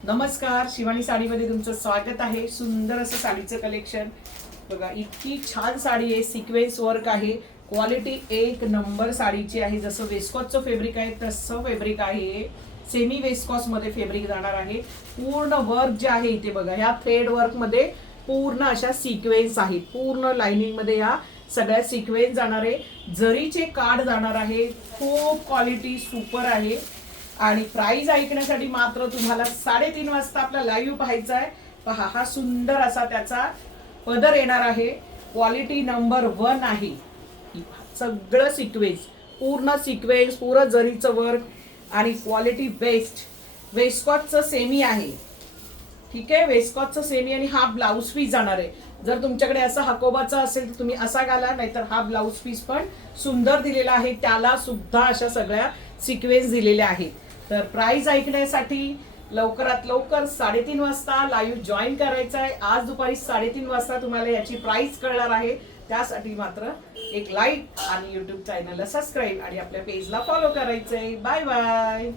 नमस्कार, शिवानी साडीमध्ये तुमचं स्वागत आहे. सुंदर असं साडीचं कलेक्शन बघा. इतकी छान साडी आहे. सिक्वेन्स वर्क आहे. क्वालिटी एक नंबर साडीची आहे. जसं वेस्कॉसचं फॅब्रिक आहे तसं फॅब्रिक आहे. सेमी वेस्कॉस मध्ये फॅब्रिक जाणार आहे. पूर्ण वर्क जे आहे इथे बघा, ह्या थ्रेड वर्क मध्ये पूर्ण अशा सिक्वेन्स आहेत. पूर्ण लाइनिंग मध्ये या सगळ्या सिक्वेन्स जाणार आहे. जरीचे कार्ड जाणार आहे. खूप क्वालिटी सुपर आहे. आणि प्राइस ऐकण्यासाठी मात्र तुम्हाला 3:30 वाजता आपला लाईव्ह पाहायचा आहे. पहा, हा सुंदर असा त्याचा पदर येणार आहे. क्वालिटी नंबर 1 आहे. सगळं सिक्वेन्स, पूर्ण सिक्वेन्स, पूर्ण जरीचं वर्क आणि क्वालिटी बेस्ट. वेस्कॉटचं सेमी आहे. ठीक आहे, वेस्कॉटचं सेमी आणि हा ब्लाऊज पीस जाणार आहे. जर तुमच्याकडे असा हकोबाचा असेल तर तुम्ही असा घाला, नाहीतर हा ब्लाऊज पीस पण सुंदर दिलेला आहे. त्याला सुद्धा अशा सगळ्या सिक्वेन्स दिलेल्या आहेत. तर प्राइस ऐकण्यासाठी लवकरात लवकर 3:30 वाजता लाईव्ह जॉईन करायचं आहे. आज दुपारी 3:30 वाजता तुम्हाला याची प्राइस कळणार आहे. त्यासाठी मात्र एक लाईक आणि YouTube चॅनलला सबस्क्राईब आणि आपल्या पेजला फॉलो करायचंय. Bye bye.